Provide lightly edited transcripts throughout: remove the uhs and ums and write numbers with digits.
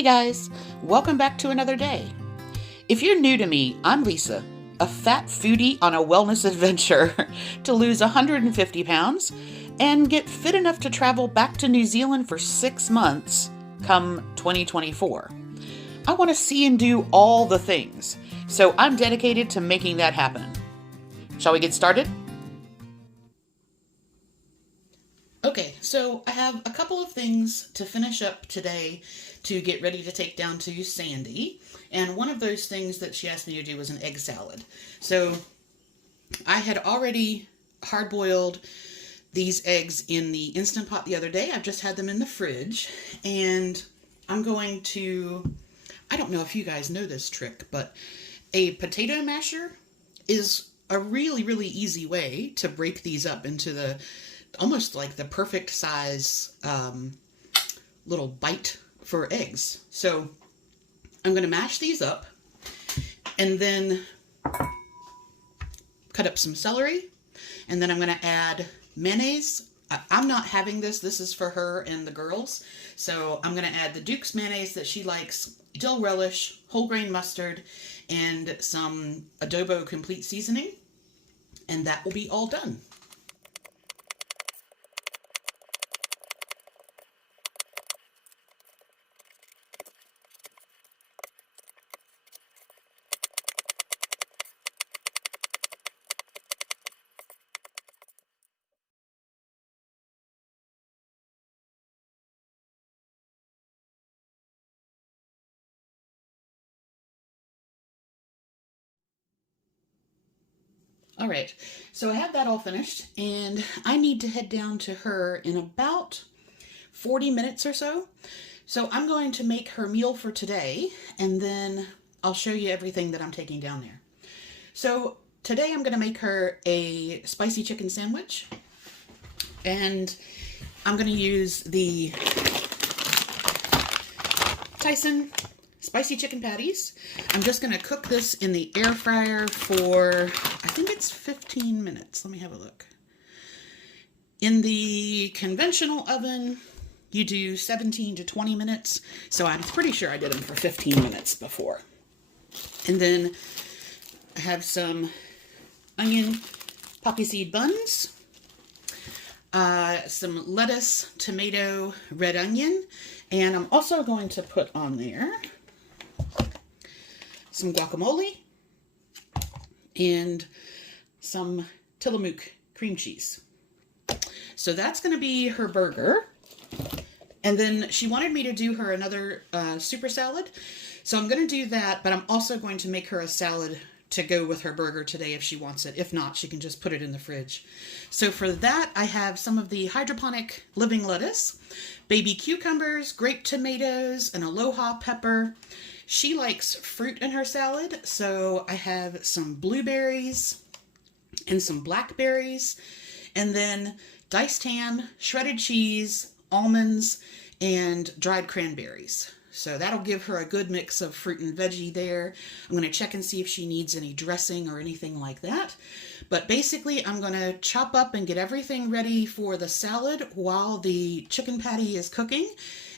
Hey guys, welcome back to another day. If you're new to me, I'm Lisa, a fat foodie on a wellness adventure to lose 150 pounds and get fit enough to travel back to New Zealand for 6 months come 2024. I want to see and do all the things, so I'm dedicated to making that happen. Shall we get started? Okay, so I have a couple of things to finish up today to get ready to take down to Sandy. And one of those things that she asked me to do was an egg salad. So I had already hard-boiled these eggs in the Instant Pot the other day. I've just had them in the fridge. And I'm going to, I don't know if you guys know this trick, but a potato masher is a really, really easy way to break these up into the almost like the perfect size little bite for eggs. So I'm going to mash these up and then cut up some celery, and then I'm going to add mayonnaise. I'm not having this. This is for her and the girls. So I'm going to add the Duke's mayonnaise that she likes, dill relish, whole grain mustard, and some adobo complete seasoning. And that will be all done. All right, so I have that all finished, and I need to head down to her in about 40 minutes or so. So I'm going to make her meal for today, and then I'll show you everything that I'm taking down there. So today I'm going to make her a spicy chicken sandwich, and I'm going to use the Tyson spicy chicken patties. I'm just going to cook this in the air fryer for, I think it's 15 minutes. Let me have a look. In the conventional oven, you do 17 to 20 minutes. So I'm pretty sure I did them for 15 minutes before. And then I have some onion poppyseed buns, some lettuce, tomato, red onion, and I'm also going to put on there some guacamole and some Tillamook cream cheese. So that's going to be her burger. And then she wanted me to do her another super salad. So I'm going to do that, but I'm also going to make her a salad to go with her burger today if she wants it. If not, she can just put it in the fridge. So for that, I have some of the hydroponic living lettuce, baby cucumbers, grape tomatoes, an aloha pepper. She likes fruit in her salad, so I have some blueberries and some blackberries, and then diced ham, shredded cheese, almonds, and dried cranberries. So that'll give her a good mix of fruit and veggie there. I'm going to check and see if she needs any dressing or anything like that. But basically, I'm going to chop up and get everything ready for the salad while the chicken patty is cooking.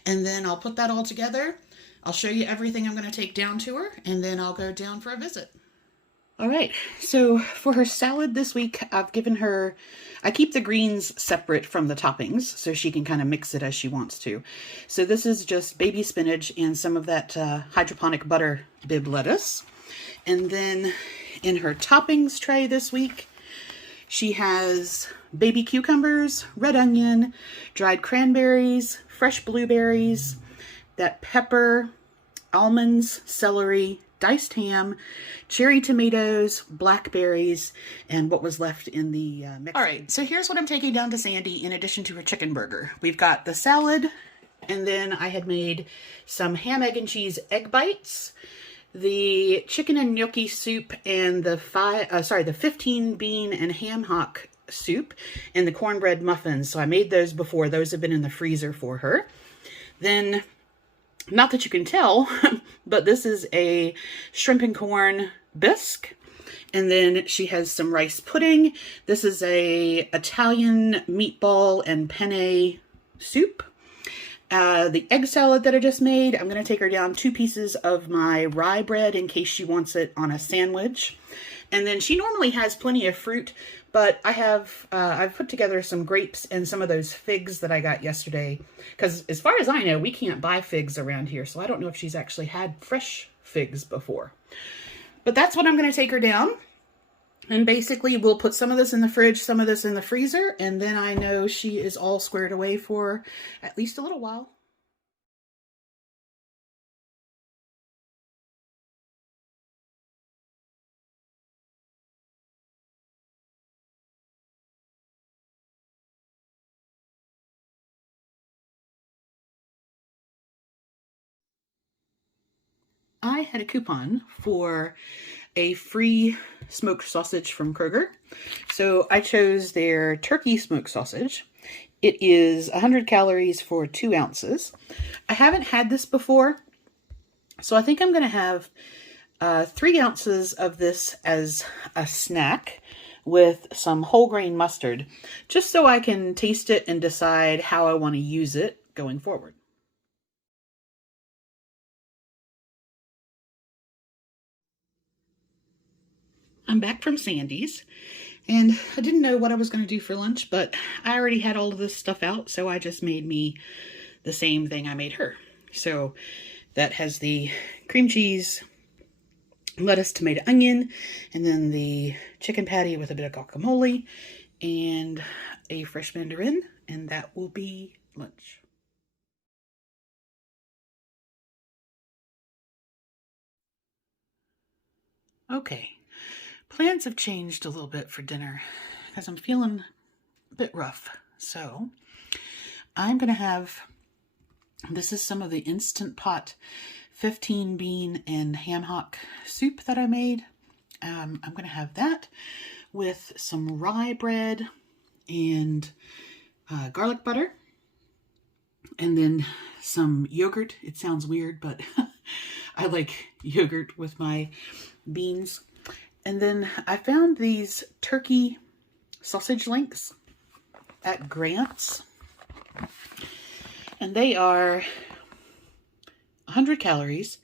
And then I'll put that all together. I'll show you everything I'm going to take down to her, and then I'll go down for a visit. All right, so for her salad this week, I've given her, I keep the greens separate from the toppings so she can kind of mix it as she wants to. So this is just baby spinach and some of that hydroponic butter bib lettuce. And then in her toppings tray this week, she has baby cucumbers, red onion, dried cranberries, fresh blueberries, that pepper, almonds, celery, diced ham, cherry tomatoes, blackberries, and what was left in the mix. All right, so here's what I'm taking down to Sandy in addition to her chicken burger. We've got the salad, and then I had made some ham, egg, and cheese egg bites, the chicken and gnocchi soup, and the 15 bean and ham hock soup, and the cornbread muffins. So I made those before. Those have been in the freezer for her. Then, not that you can tell, but this is a shrimp and corn bisque. And then she has some rice pudding. This is a Italian meatball and penne soup. The egg salad that I just made, I'm going to take her down 2 pieces of my rye bread in case she wants it on a sandwich. And then she normally has plenty of fruit, but I've put together some grapes and some of those figs that I got yesterday. Because as far as I know, we can't buy figs around here, so I don't know if she's actually had fresh figs before. But that's what I'm going to take her down. And basically, we'll put some of this in the fridge, some of this in the freezer, and then I know she is all squared away for at least a little while. I had a coupon for a free smoked sausage from Kroger. So I chose their turkey smoked sausage. It is 100 calories for 2 ounces. I haven't had this before, so I think I'm going to have 3 ounces of this as a snack with some whole grain mustard, just so I can taste it and decide how I want to use it going forward. I'm back from Sandy's, and I didn't know what I was going to do for lunch, but I already had all of this stuff out, so I just made me the same thing I made her. So that has the cream cheese, lettuce, tomato, onion, and then the chicken patty with a bit of guacamole and a fresh mandarin, and that will be lunch. Okay, plans have changed a little bit for dinner because I'm feeling a bit rough. So I'm going to have, this is some of the Instant Pot 15 bean and ham hock soup that I made. I'm going to have that with some rye bread and garlic butter, and then some yogurt. It sounds weird, but I like yogurt with my beans. And then I found these turkey sausage links at Grant's, and they are 100 calories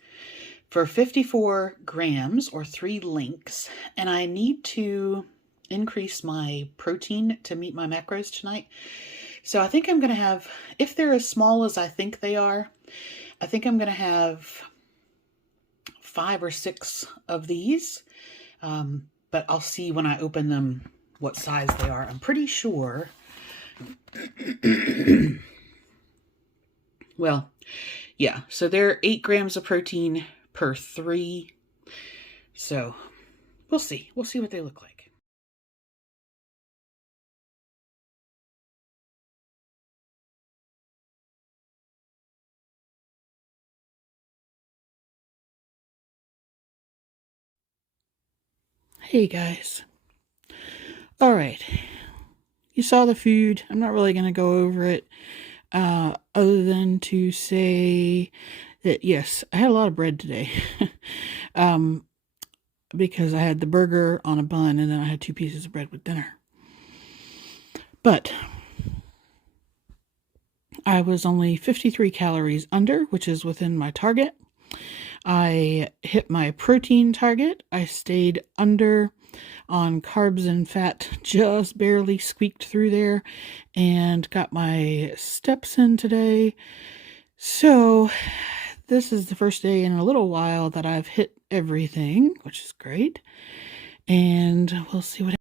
for 54 grams or 3 links, and I need to increase my protein to meet my macros tonight. So I think I'm going to have, if they're as small as I think they are, I think I'm going to have 5 or 6 of these, but I'll see when I open them what size they are. I'm pretty sure, well, yeah, so they're 8 grams of protein per 3, so we'll see what they look like. Hey guys. All right. You saw the food. I'm not really going to go over it other than to say that, yes, I had a lot of bread today because I had the burger on a bun and then I had 2 pieces of bread with dinner. But I was only 53 calories under, which is within my target. I hit my protein target. I stayed under on carbs and fat, just barely squeaked through there, and got my steps in today. So this is the first day in a little while that I've hit everything, which is great. And we'll see what